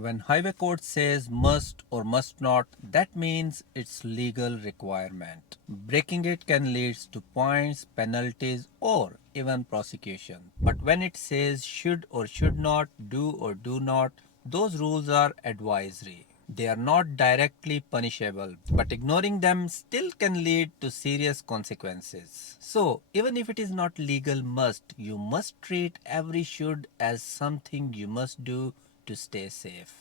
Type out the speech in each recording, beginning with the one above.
When highway code says must or must not, that means it's legal requirement. Breaking it can lead to points, penalties, or even prosecution. But when it says should or should not, do or do not, those rules are advisory. They are not directly punishable, but ignoring them still can lead to serious consequences. So, even if it is not legal must, you must treat every should as something you must do to stay safe.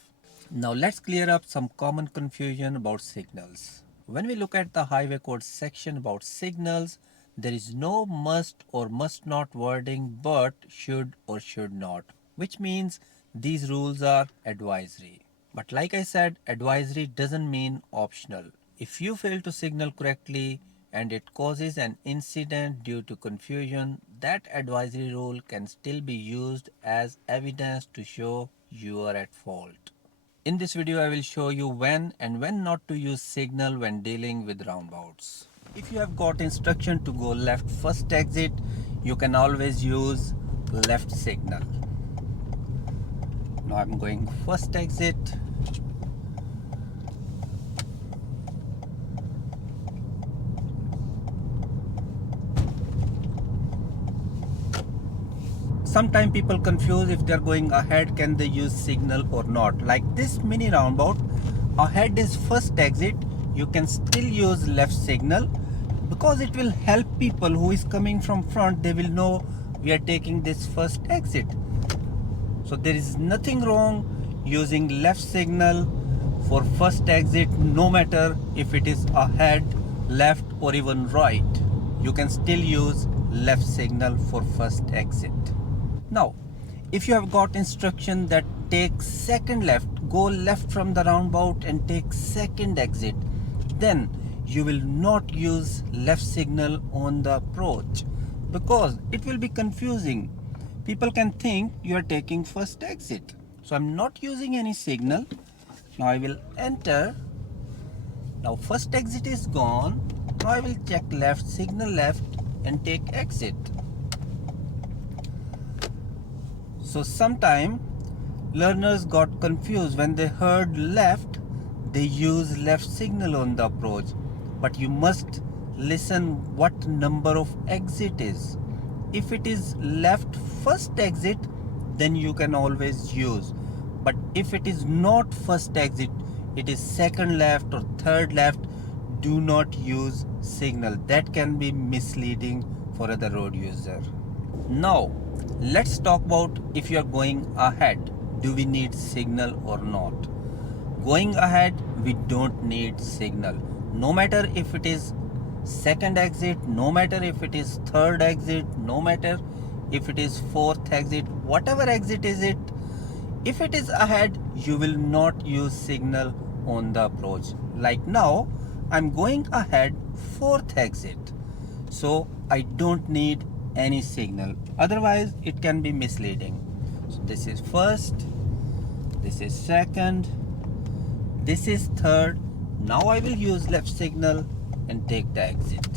Now let's clear up some common confusion about signals. When we look at the highway code section about signals, there is no must or must not wording but should or should not, which means these rules are advisory. But like I said, advisory doesn't mean optional. If you fail to signal correctly and it causes an incident due to confusion, that advisory rule can still be used as evidence to show you are at fault. In this video, I will show you when and when not to use signal when dealing with roundabouts. If you have got instruction to go left first exit, you can always use left signal. Now I'm going first exit. Sometimes people confuse if they're going ahead, can they use signal or not. Like this mini roundabout, ahead is first exit, you can still use left signal because it will help people who is coming from front. They will know we are taking this first exit. So there is nothing wrong using left signal for first exit, no matter if it is ahead, left or even right. You can still use left signal for first exit. Now, if you have got instruction that take second left, go left from the roundabout and take second exit, then you will not use left signal on the approach because it will be confusing. People can think you are taking first exit. So I'm not using any signal. Now I will enter. Now first exit is gone. Now I will check left, signal left and take exit. So sometime learners got confused when they heard left, they use left signal on the approach. But you must listen what number of exit is. If it is left first exit, then you can always use. But if it is not first exit, it is second left or third left, do not use signal. That can be misleading for other road user. Now, let's talk about if you are going ahead. Do we need signal or not? Going ahead, we don't need signal. No matter if it is second exit, no matter if it is third exit, no matter if it is fourth exit, whatever exit is it, if it is ahead, you will not use signal on the approach. Like now, I'm going ahead fourth exit. So I don't need any signal. Otherwise, it can be misleading. So this is first, this is second, this is third. Now I will use left signal and take the exit.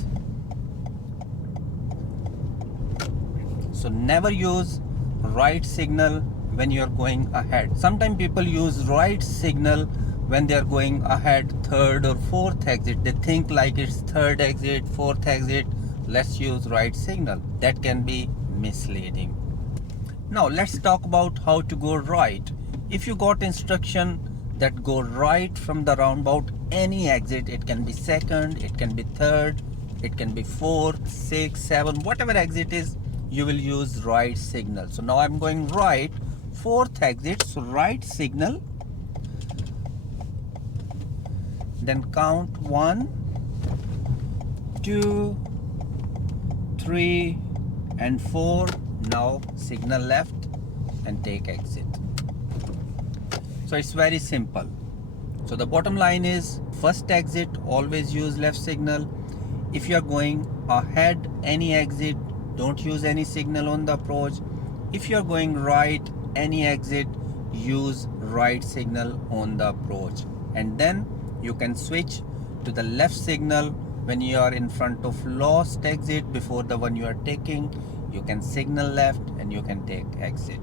So never use right signal when you are going ahead. Sometimes people use right signal when they are going ahead third or fourth exit. They think like it's third exit, fourth exit, let's use right signal. That can be misleading. Now let's talk about how to go right. If you got instruction that go right from the roundabout, any exit, it can be second, it can be third, it can be fourth, sixth, seventh, whatever exit is, you will use right signal. So now I'm going right, fourth exit, so right signal, then count 1, 2, 3 and 4. Now signal left and take exit. So it's very simple. So the bottom line is first exit, always use left signal. If you are going ahead any exit, don't use any signal on the approach. If you are going right any exit, use right signal on the approach. And then you can switch to the left signal when you are in front of lost exit before the one you are taking. You can signal left and you can take exit.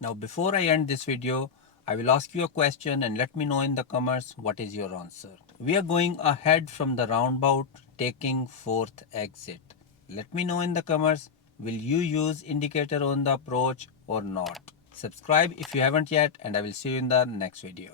Now before I end this video, I will ask you a question and let me know in the comments what is your answer. We are going ahead from the roundabout, taking fourth exit. Let me know in the comments, will you use indicator on the approach or not? Subscribe if you haven't yet, and I will see you in the next video.